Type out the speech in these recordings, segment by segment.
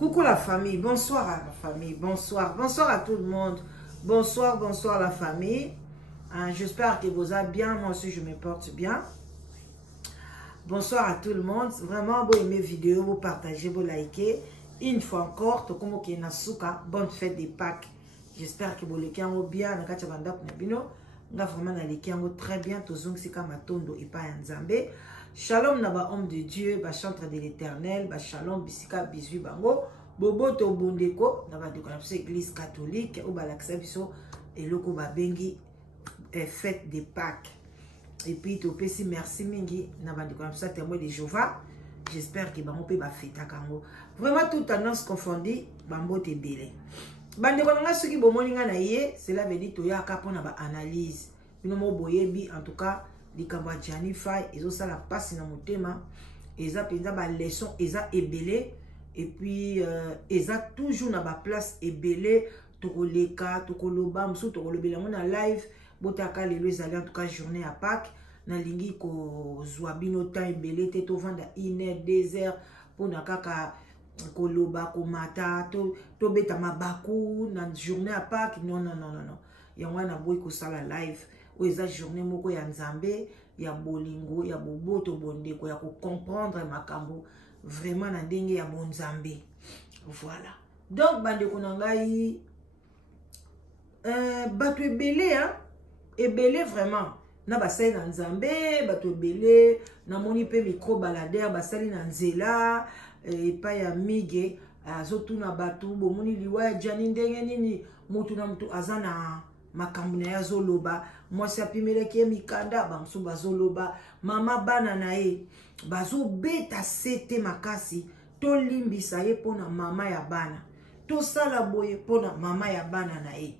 Coucou la famille, bonsoir à la famille, bonsoir à tout le monde, bonsoir la famille. J'espère que vous allez bien, moi aussi je me porte bien. Bonsoir à tout le monde, vraiment vous aimez vidéo, vous partagez, vous likez. Une fois encore, tout comme qui nasuka, bonne fête des Pâques. J'espère que vous les avez bien, nakati banda kunabino, nga vraiment na les très bien, tozong sika matondo et pas nzambe. Shalom naba homme de Dieu, ba chantre de l'Éternel, ba shalom bisika bisu bango, bobo to bondeko, naba de konapse église catholique ou ba laksa biso eloko ba bengi fête des Pâques. Et puis to pesi merci mingi naba de konapse témoin de Jéhovah. J'espère que bango pe ba fêta kango. Vraiment toute tendance confondue, bambo te belé. Bande konanga soki bomoni nga na ye, cela veut dire to ya ka pona ba analyse. Bino mo boyebi en tout cas likambo Jani Fay ezo sala passe na motema eza penza ba leçon eza ebelé et puis eza toujours na ba place ebelé tokoleka tokoloba musu tokolobela na live botaka lelo ezali en tout cas journée à Pâques na lingi ko zwa bino temps ebelé te to vanda 1 heure 2 heures pona kaka koloba komata to beta mabaku na journée à Pâques non yango na boy ko sala live ou eza journée moko ya nzambe ya bolingo ya boboto bondeko ya ko comprendre makambo vraiment na ndenge ya bonzambe. Voilà donc bandeko na ngai bato ebele ebele vraiment na basali na nzambe bato ebele na moni pe micro baladeur basali na nzela epa ya mige azotuna bato bomoni liwa ya Jani ndenge nini mutu na mutu azana makambo na ya zoloba mwasi apimelaki ye mikanda bamsu bazoloba mama bana na ye bazobeta sete makasi tolimbisa ye pona mama ya bana tosala boye pona mama ya bana na ye.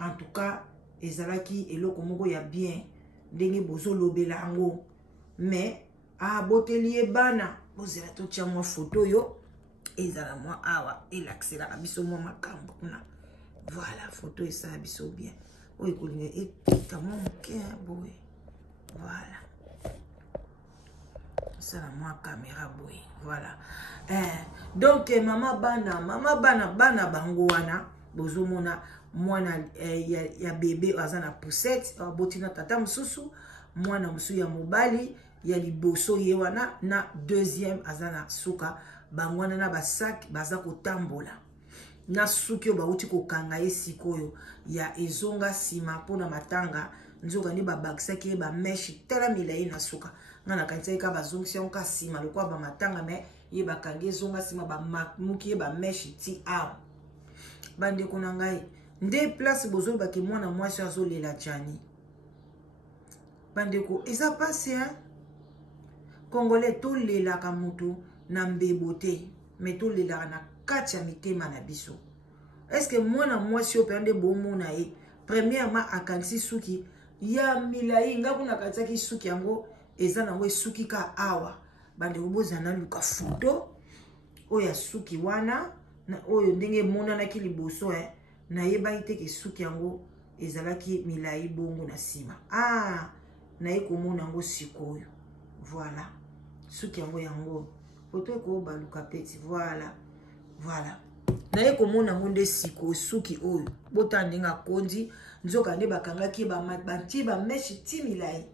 En tout cas ezalaki eloko moko ya bien ndenge bozolobela yango mais aboteli ye bana bozela totia mwa foto yo ezala mwa awa elaxela biso mwa makambo kuna. Voilà, photo et ça biso bien. Oui, et comment boy. Voilà. Ça la moi caméra boy. Voilà. Donc mama bana bango wana bozomona mwana ya bébé azana poussette botina tata mususu mwana musu ya mobali ya liboso ye wana na deuxième azana suka bangwana na basak baza kotambola. Na suki ba uti ko kanga esikoyo ya ezonga sima pona matanga nzoka ni ba baksaki ba meshi tela milai na suka ngana kanisa ka bazongisi onka sima lokwa ba matanga me ye ba kange zonga sima ba muki ba meshi ti aw bande kuna ngai nde place bozo ba ke mwana mwasi azolela Jani bande ko eza passé congolais to lela ka mutu na mbebote mais to lela na katia mitema na biso. Est-ce que moi na moi si opende bomo na e premièrement akansi suki ya milai nga kuna katsaki suki yango eza na we suki ka awa bande boza na luka foto oya suki wana na oyo ndenge mona na kiliboso na yeba ite ke suki yango ezalaki milai bongo na sima na ye komona yango sikoyo. Voilà suki yango foto ko baluka peti. Voilà. Naye komona ngonde siko suki oyo bota ndenga kondi nzoka nde bakangaki banti ba meshi timilai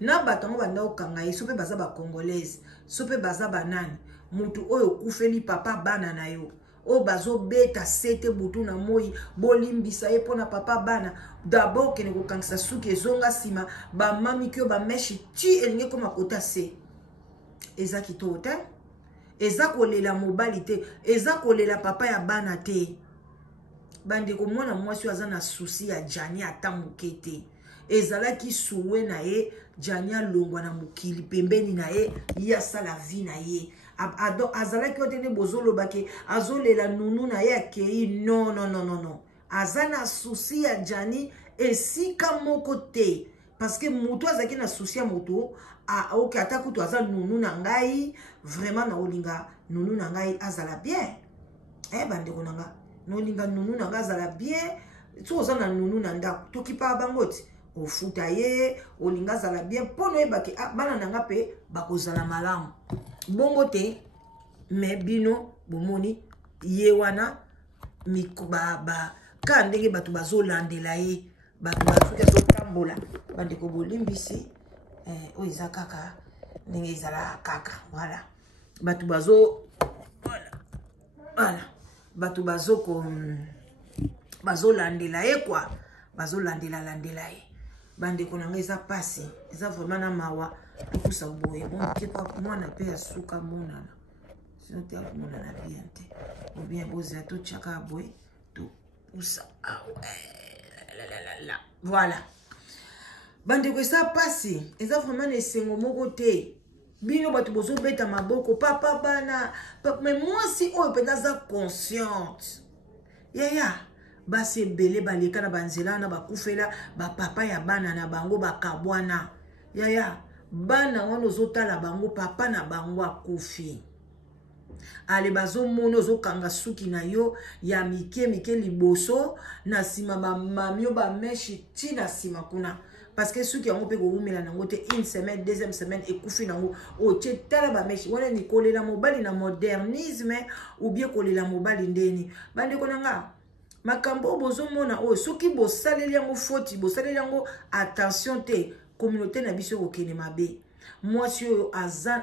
na batango banda okanga ye sope baza ba congolaise sope baza banani mutu oyo kufeli papa bana na yo o bazo beta sete butu na moi bolimbisa ye pona papa bana d'abord kene ko kangisa suki ezonga sima ba mami kyo ba meshi ti elinge koma kota se ezaki tota eza kolela mobali te eza kolela papa ya bana te bande ko mwana mwasi aza na souci ya Jani atamuke te ezalaki suwe na ye Jani alongwa na mukili pembeni na ye ya sala vie na ye azalaki otene bozoloba ke azolela nunu na ye akei non aza na souci ya Jani esika moko te parce que mutu azaki na souci ya moto ok atakutu aza nunu na ngai vraiment na olinga nunu na ngai azala bien bande konanga no olinga nunu na ngai azala bien tu oza na nunu na ndako tokipa bangoti ofuta ye olinga azala bien pono yebaki bana nanga pe bakozala malamu bongo te mais bino bomoni ye wana mikuba ka ndenge batu bazolandela ye batu basuki azotambola bandeko bolimbisi oyo eza kaka ndenge ezala kaka voilà batu voilà batu bazolandela ye kwa bazolandela ye bandeko nanga eza pasi eza vraiment na mawa tokusa boye mokepa mwana pe ya suka monana sinon te monana bien te ou bien bozela totiaka boye tokusa voilà bandeko eza pasi eza vraiment na esengo moko te bino bato bozobeta maboko papa bana mais mwasi oyo mpenza aza consciente yaya basi ebele baleka na banzela na bakufela bapapa ya bana na bango bakabwana yaya bana wana ozotala bango papa na bango akufi ale bazomona ozokanga suki na yo ya mike liboso na nsima bamami yo bameshi ti na nsima kuna parce que suki yango mpe kowumela nango te une semaine deuxième semaine ekufi nango otie tala bameshi wana ni kolela mobali na modernisme ou bien kolela mobali ndeni bandeko nanga makambo bozomona oyo soki bosaleli yango foti bosaleli yango attention te communauté na biso kokende mabe mwasi oyo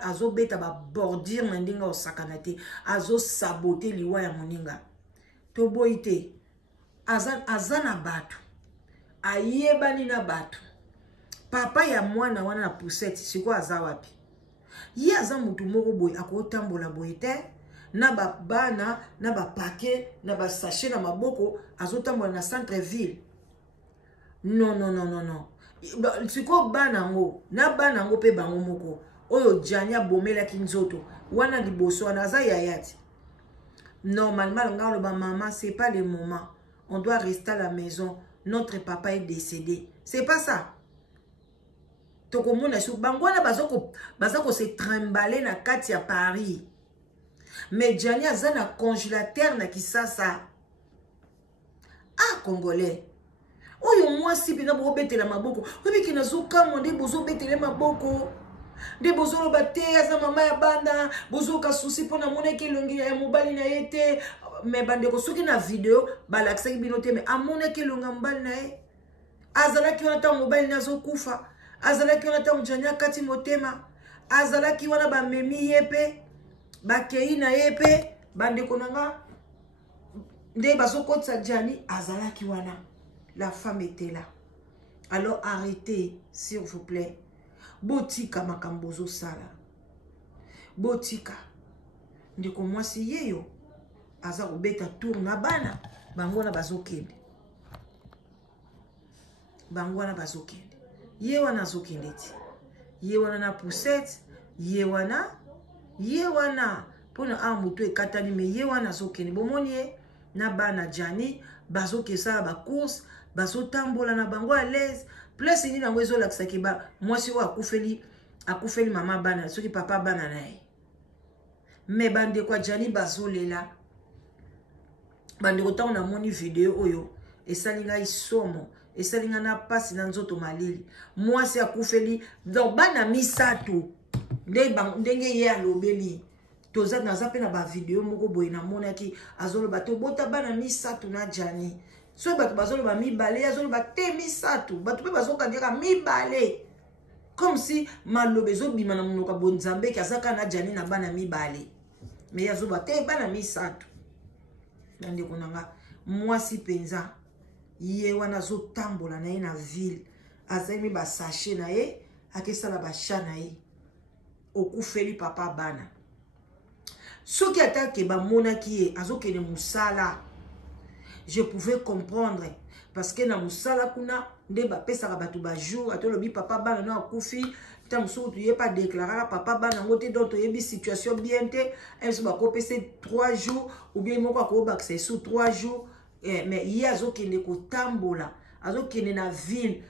azobeta babordire na ndenge osakana te azosabote liwa ya moninga toboyi te aza na bato ayebani na bato papa ya mwana wana na poussette siko aza wapi ye aza mutu moko boye akotambola boye te na babana na bapake na basachet na maboko azotambola na centre ville non siko bana ngo na bana ngo pe bango moko oyo jani abomelaki nzoto wana liboso wana aza yayati normalement ngalo ba maman c'est pas le moment on doit rester à la maison notre papa est décédé c'est pas ça tokomona su bango wana bazako se trimballer na kati ya Paris mais jani aza na congélateur na kisasa congolais oyo mwasi pena bobetela maboko obiki nazokamwa nde bozobetele maboko nde bozoloba te aza mama ya bana bozoka susi mpona monaki elongi ya mobali na ye te me bandeko soki na video balakisaki bino te me amonaki elongi ya mobali na ye azalaki wana ntango mobali na azokufa azalaki wana ntango jani akati motema azalaki wana bamemi ye mpe bakei na ye mpe bandeko nanga nde bazokotisa jani azalaki wana. La femme était là. Alors arrêtez, s'il vous plaît. Botika makambozo sala. Botika. Ndeko mwasi yeyo. Aza obeta tour na bana. Bangwana bazokende. Bangwana bazokende. Ye wana zokende ti. Ye wana na poussette. Ye wana. Pona amutu ekatani me ye wana zokende. Bomoni ye. Na bana jani. Bazokesa ba course. Bazotambola na bango à l'aise plus ini nango ezolakisa ke ba mwasi oyo akufeli mama bana soki papa bana na ye me bandeko jani bazolela bandeko ntango namoni video oyo esali ngai somo esali ngai na pasi na nzoto malili mwasi akufeli donc bana misato ndenge ye alobeli toza naza mpe na bavideo moko boye namonaki azoloba tobota bana misato na jani so bato bazoloba mibale azoloba te misato bato pe bazokandika mibale comme si malobe ezobima na monoko bonzambe ki azaka na jani na bana mibale me azoloba te bana misato ndeko nanga mwasi penza ye wana azotambola na ye na ville azali basachet na ye akesala basha na ye okufeli papa bana soki atake bamonaki ye azokende musala je pouvais comprendre parce que na musala kuna nde bapesaka bato bajour atolobi papa bana na akufi ntango soki toye pas déclaraka papa bana ngo te donc toyebi situation bien te biso bakopese 3 jours ou bien moko akobakisa esu 3 jours mais ye azokende kotambola azokende na ville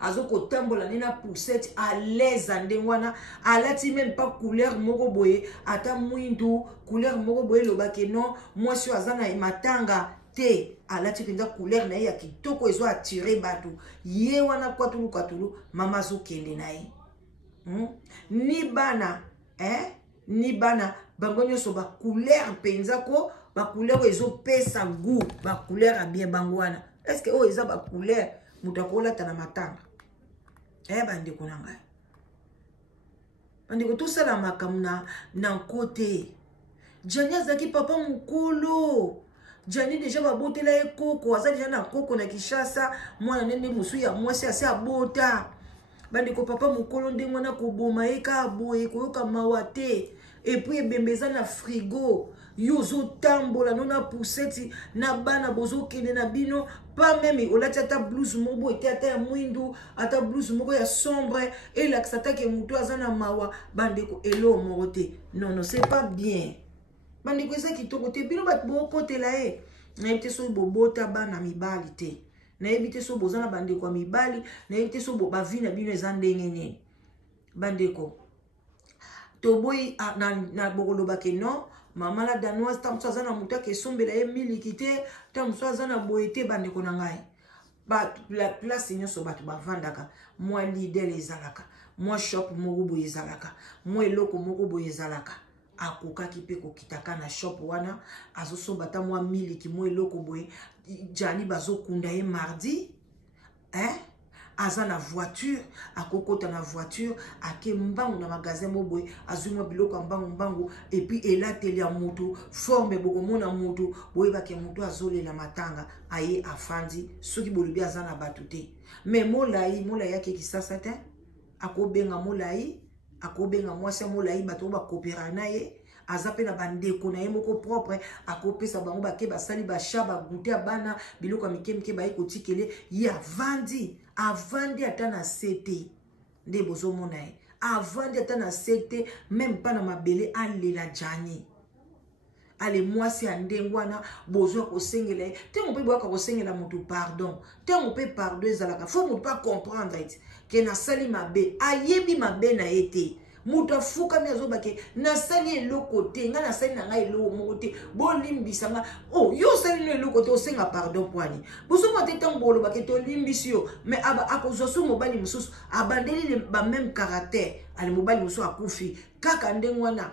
azokotambola ne na poussette à l'aise ndenge wana alati même pas couleur moko boye ata mwindu couleur moko boye lobake non mwasi aza na matanga te alati penza couleur na ye ya kitoko ezo attirer bato ye wana kwatulu mama azokende na ye ni bana bango nyonso ba couleur penza ko ba couleur ezo pesa goût ba couleur a bien bango wana est-ce que eza ba couleur muta kola tana matanga bande ko nanga bande ko tout ça la makamna na côté Jani azaki papa mukolo Jani déjà ba botela ekoko aza déjà na koko na Kishasa mwana nene musu ya mwasi ase abota bande ko papa mukolo ndengo na koboma eka boye koyoka mawate et puis bembeza na frigo yozo tambola nona poussette na bana bozo kende na bino pas même olati ata blouse moko ete ata ya mwindu ata blouse moko ya sombre et la ksata ke muto azana mawa bande ko elo moko te non c'est pas bien bande ko eza kitoko te bino bat boko te la na ete so bobota bana mibali te na ebite so bozana bande ko mibali na ete so bo bavi na bino eza ndenge nini bande ko to boy na bokolo bakeno mama la danoise tam so azana muta ke sombela ye milikite tam so azana boete bande ko na ngai ba la place nyonso batu bavandaka moi leader ezalaka moi shop moko boye ezalaka moi eloko moko boye ezalaka akokaki pe kokitaka na shop wana azosomba ta moi miliki moi eloko boye Jani bazokunda ye mardi aza na voiture akokota na voiture ake mbangu na magasin moboye azuma biloko mbangu et puis elateli ya moto forme bokomona moto boye bake moto azolela matanga aye afandi soki bolobi aza na bato te mais molai ake Kisasa te akobenga molai akobenga mwasi molai bato bakopera na ye aza pe na bandeko na ye moko propre akopesa bango bake basali basha bagute abana biloko ya mike baye kotikele ye avandi ata na sete nde bozomona ye avandi ata na sete même pas na mabele alela Jani ale mwasi ya ndenge wana bozwa kosengela ye te mo pe boyaka kosengela moto pardon te mo pe pardon ezalaka faut moto pas comprendre ete ke nasali mabe ayebi mabe na ye te muto afuka mi azobake nasali eloko te nga nasali na ngai eloko moko te bolimbisa nga yo sali no eloko te osenga pardon poani bosoma te ntango bolobake tolimbisi yo mais akozwa so mobali mosusu abandeli ba même caractère ale mobali mosusu akufi kaka ndenge wana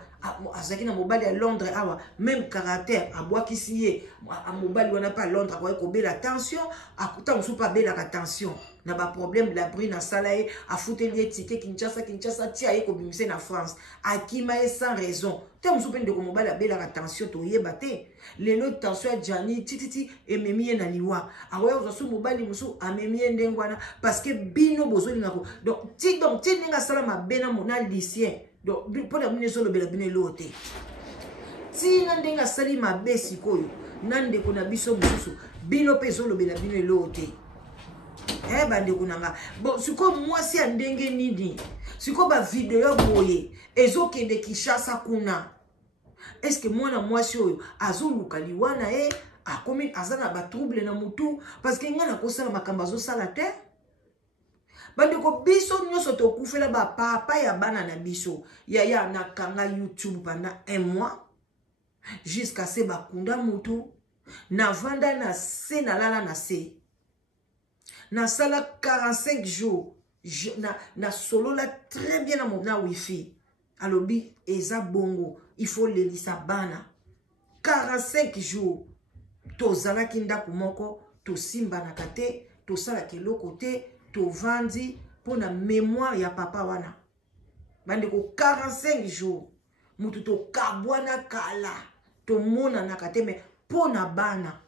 azaki na mobali ya Londres awa même caractère abwakisi ye mobali wana pa Londres akoki kobela tension akuta mosusu pa belaka tension na ba problème la bri na sala ye afuteli ye tike Kinshasa tia ye kobimise na France akima ye sans raison te mosusu pe ndeko mobali abelaka tension toyeba te lelo tension ya Jani tititi ememi ye na liwa akoya kozwa so mobali mosusu amemi ye ndenge wana parce que bino bozolingako donc ti ndenge asala mabe na mona lycien donc pona bino ezolobela bino eloo te tina ndenge asali mabe sikoyo na ndeko na biso mosusu bino mpe ezolobela bino eloo te bandeko nanga bon sikoyo mwasi ya ndenge nini sikoyo bavideo boye ezokende Kishasa kuna est-ce que mwana mwasi oyo azoluka liwa na ye akomi aza na batrouble na mutu parce que nga nakosala makambo azosala te bandeko biso nyonso tokufela bapapa ya bana na biso yaya nakanga YouTube pendant 1 mois jusqu'à se bakunda mutu navanda na se nalala na se na sala 45 jours na solola très bien na wifi alobi eza bongo il faut lelisa bana 45 jours tozalaki ndako moko tosimbanaka te tosalaka eloko te tovandi pona mémoire ya papa wana bandeko 45 jours mutu tokabwana kala tomonanaka te me pona bana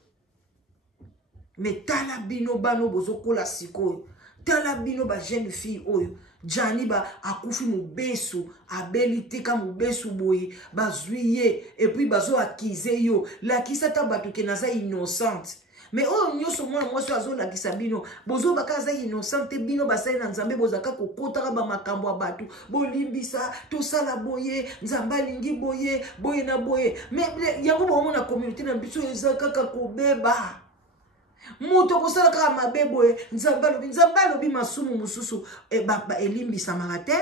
me tala bino bano bozokola sikoyo tala bino ba jeune fille oyo Jani akufi mobesu abeli tika mobesu boye bazwi ye et puis bazo akize yo lakisa ta bato ke naza innocente mais nyonso mwana mwasi azolakisa bino bozo bakaza innocente bino basali na Nzambe bozaka kokotaka ba makambo ya bato bolimbisa tosala boye Nzambe alingi boye na boye mais yango bomona communauté na biso eza kaka kobeba muto kosala kaka mabebo Nzambe alobi masumu mususu elimbisamaka te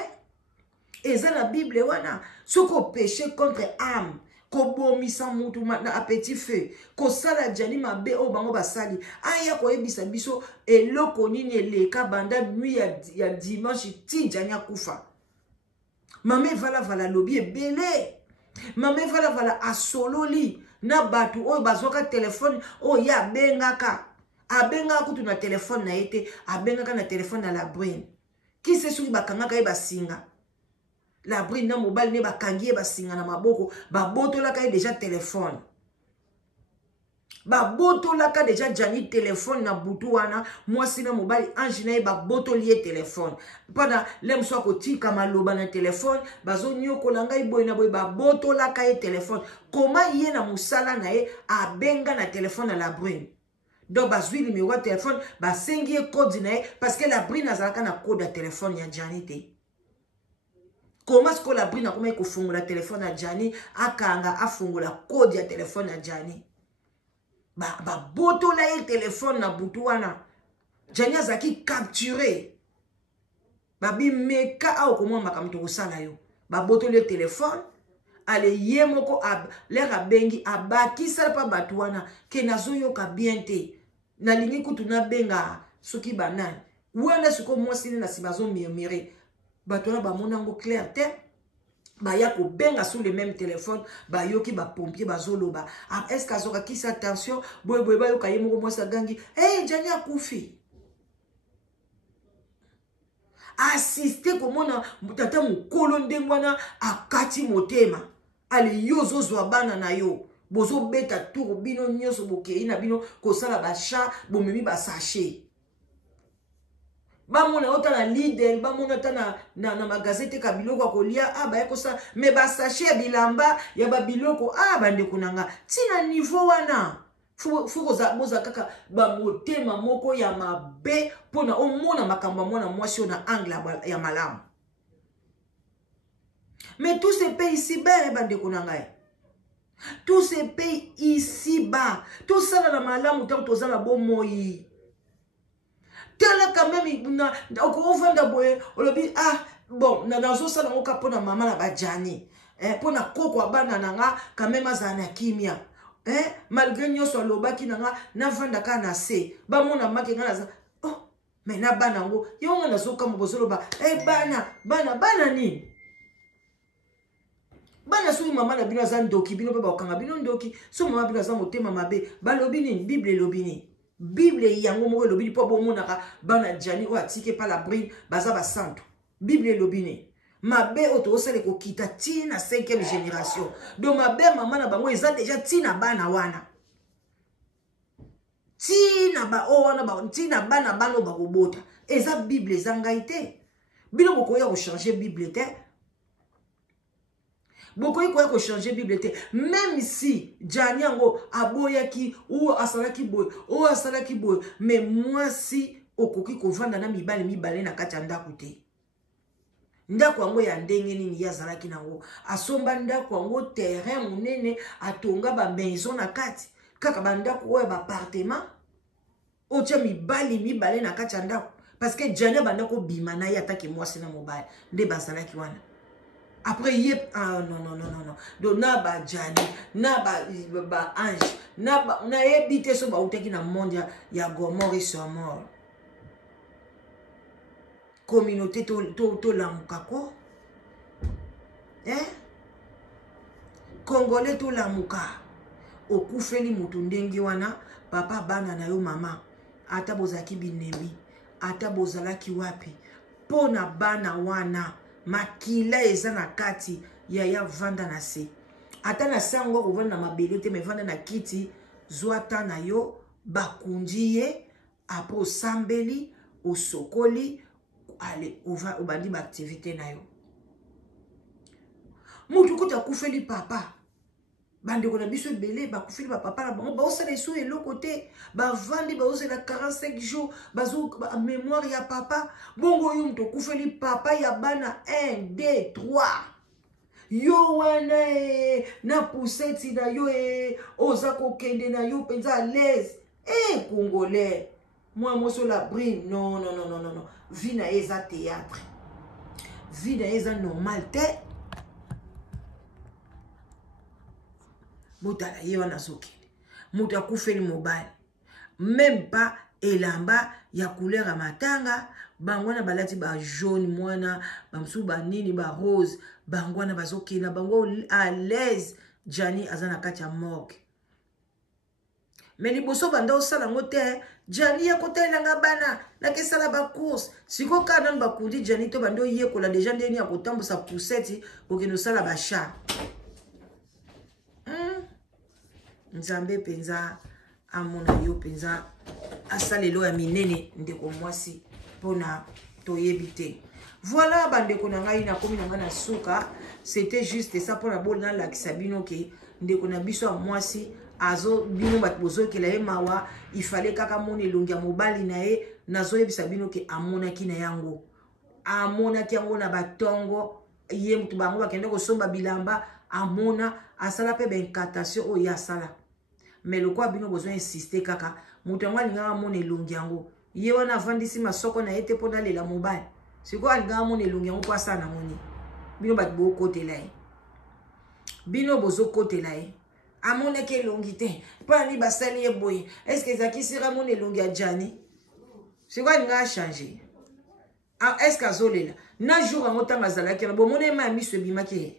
eza na Bible wana soko péché contre âme kobomisa mutu na appétit feu kosala Jani mabe o bango basali aya koyebisa biso eloko nini eleka banda nuit ya dimanche ti Jani akufa mame vala lobi ebele Mame vala asololi na batu oyo bazoka telefone oyo ya abengaka. Abengaka kutu na telefone na ete, abengaka na telefone na la brine. Ki se soki bakangaka ye basinga. La brine na mobile ne bakangi ye basinga na maboko, babotolaka ye deja telefone. Babotolaka deja Jani telefone na butu wana, mwasi na mobile ange na ye babotoli ye telefone. Pada lem so kotika maloba na telefone, bazo nyokola ngai boy na boy babotolaka ye telefone. Koma ye na musala na ye abenga na telefone na la brine. Donc bazwi numéro ya telefone, basengi ye code na ye parce que la brine azalaka na code ya telefone ya Jani te. Comment est-ce que la brine a comment il faut la téléphone à Jani akanga afungo la code ya téléphone à Jani. Ba boto la ye téléphone na butuana. Jani azaki capturé. Babi meka a comment makamto kosala yo. Ba boto le téléphone. Ale ye moko l'air a bengi abaki sala pa batuana ke nazo yoka bien te. Na lingi kutu na benga soki banane. Wana suko mwasi na sibazo murmurer. Batuana ba monango clair te. Ba ya ko benga sur le même téléphone, ba yoki ba pompier ba zoloba. Ah, est-ce qu'azoka ki sa attention, boy ba yoka ye moko mwasa gangi. Eh, Jani akufi. Assister komona tata mukolo ndengwana akati motema. Ale yozo zwa bana na yo. Bozo beta tour bino nyoso bokei na bino kosala ba chat bomemi ba sachet. Ba mona ota na Lidl, ba mona ta na magazete ka biloko kolia, ah ba ekosa me ba sachet bilamba ya ba biloko, ah bande kunanga tina niveau wana. Fuko za moza kaka ba motema moko ya mabe pona omona makamba mona mwasi na angle ya malamu. Mais tout se paye ici bas, bande kunanga. Tout se paye ici bas. Tout ça dans la malamu tant que la bon moi. Tela quand même na ko vanda boye olobi ah bon na dans ça na ka pona mama na ba Jani pona koko bana nanga quand même azana kimia malgré nyoso lobaki nanga na vanda ka na se ba mona make ngana oh mais na bana ngo yonga na zoka mbozolo ba bana ni bana sui mama na bino azandoki bino pe ba okanga bino ndoki so mama bino azamotema mabe ba lobi ni Bible lobi ni Bible yango moko lobi po bomonaka bana Jani o atike pa la brine baza ba santo. Bible lobi ne. Mabe oto osale ko kita tina 5e génération. Donc mabe mama na bango eza déjà tina bana wana. Tina ba o wana ba tina bana bano ba kobota. Eza Bible zangaite. Bino boko ya ko changer Bible te. Beaucoup y changer Bible te. Même si Jani ango aboyaki ou asalaki boy ou asalaki boy, mais moi si okoki ko vanda na mibale na kati ndako te. Ndako ango ya ndenge nini ya zalaki nango asomba ndako ango terrain munene atonga ba maison na kati kaka bandako oya ba appartement ocha mibale na kati ndako parce que Jani bandako bima na ya ataki mwasi na mobile nde bazalaki wana. Après, yep, ah non. Donc, na ba Jani, na ba ange, na ebite so ba uteki na monde ya Gomorrhe sur mort. Communauté to lamukako. Congolais to lamuka. Okufeli mutu ndenge wana, papa bana na yo mama. Ata bozaki binembi, ata bozalaki wapi. Pona bana wana. Makila eza na kati ya vanda na se. Ata na sango ko vanda mabele te me vanda na kiti zwata na yo bakundi ye apo sambeli osokoli ale ova obandi ba activité na yo. Mutu kuta kufeli papa. Bande ko na biso belé ba kufeli ba papa na bango ba osala sou eloko te ba vandi ba osala 45 jours bazo mémoire ya papa bongo yo mto kufeli papa ya bana 1 2 3 yo wana na poussette na yo ozako kende na yo penza à l'aise congolais moi moso la brine non vie na eza théâtre vie na eza normal te. Mutala ye wana soki muta kufeli mobile même pas elamba ya couleur ya matanga bangwana balati ba jaune mwana bamsu ba nini ba rose bangwana bazokina bango à l'aise Jani azana kati ya morgue mais liboso banda osala ngo te Jani ya kotelanga bana nakesala ba course siko kana ba kundi Jani to bando yekola déjà ndeni ya kotambusa poussette okeno sala ba chat nzambe penza amona yo penza asalelo ya minene ndeko mwasi pona toyebite. Voilà bandeko na ngai na komi na nga na suka, c'était juste ça pour la bonne la kisabino ke ndeko na biso mwasi azo bino bat bozo ke la mawa il fallait kaka moni longia mobali na e nazo yebisa bino ke amona ki na yango na batongo ye mutu bango bakende ko somba bilamba amona asala pe ben incantation o ya sala mais le quoi bino besoin insister kaka mutu ngwa linga moni longia yango ye wana vandisi masoko na ete pona lela mobali siko alinga moni longia yango kwa sana moni bino bat bo kote la bino bozo kote la amona ke longité pas ni basali e boy est-ce que zaki sera mon elongi a Jani c'est quoi nga changer est-ce que azolela na jour ngotanga zalaki bo mona ma miso bimaki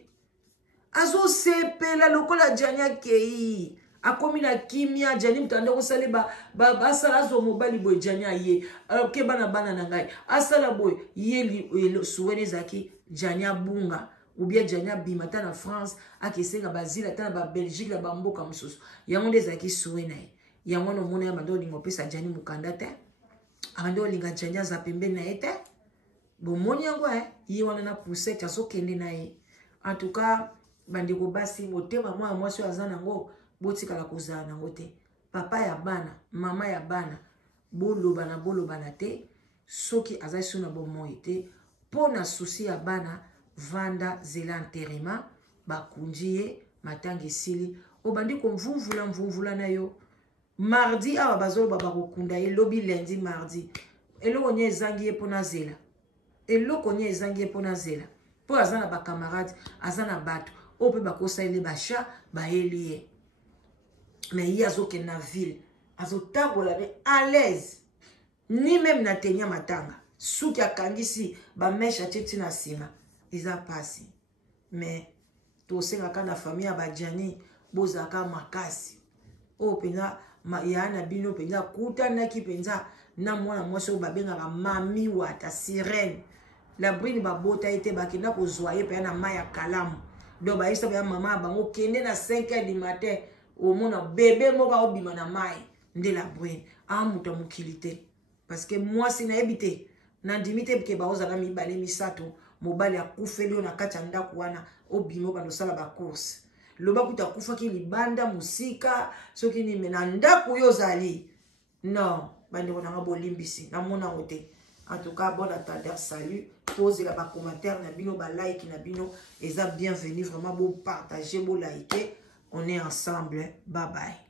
azo sepela lokola Jani akei akomi na kimia Jani mtanda ko sale ba sala zo mobali boy Jani aye ke bana na ngai asala boy yeli suwene zaki Jani abunga ou bien Jani abimata na France akesenga bazila ta ba Belgique la bamboka mususu yango ndezaki suwe nae yango no mona ya bando lingo pesa Jani mukanda te ando linga Jani za pembe na ete bo moni yango yi wana na poussette aso kende nae en tout cas bandeko basi motema mwa so azana ngo botika la kozana ngo te papa ya bana mama ya bana bolo bana te soki azai na bomo ete pona souci ya bana vanda zela enterrement bakunjie matangi sili obandi ko mvumvula na yo mardi awa bazolo baba kokunda elobi lundi mardi eloko nye ezangi pona zela eloko nye ezangi pona zela po azana ba camarade azana bato ope bakosa ele basha baelie mais yi azoke na ville azotabola be à l'aise ni même na tenya matanga suki akangisi ba mesha teti na sima iza pasi mais to senga kana famille ba Jani bozaka makasi o penza ya na bino penza kuta na ki penza na mwana mwasi o babenga ba mami wata sirène la brine ba bota ete bakenda ko zoyer pe na maya kalamu do ba isa ba mama bango kende na 5h du matin o mona bébé moka obima na mai nde la brine amuta mukilité parce que moi si na ebité na dimité ke ba ozala mi balé misato mobali akufeli na kati ya ndako wana obimo bando sala ba course loba kuta kufa ki libanda musika soki ni mena ndako yo zali non bande na bolimbisi na mona ngote en tout cas bon attendeur salut posez la ba commentaire na bino ba like na bino eza bienvenue vraiment beau partager beau liker on est ensemble bye bye.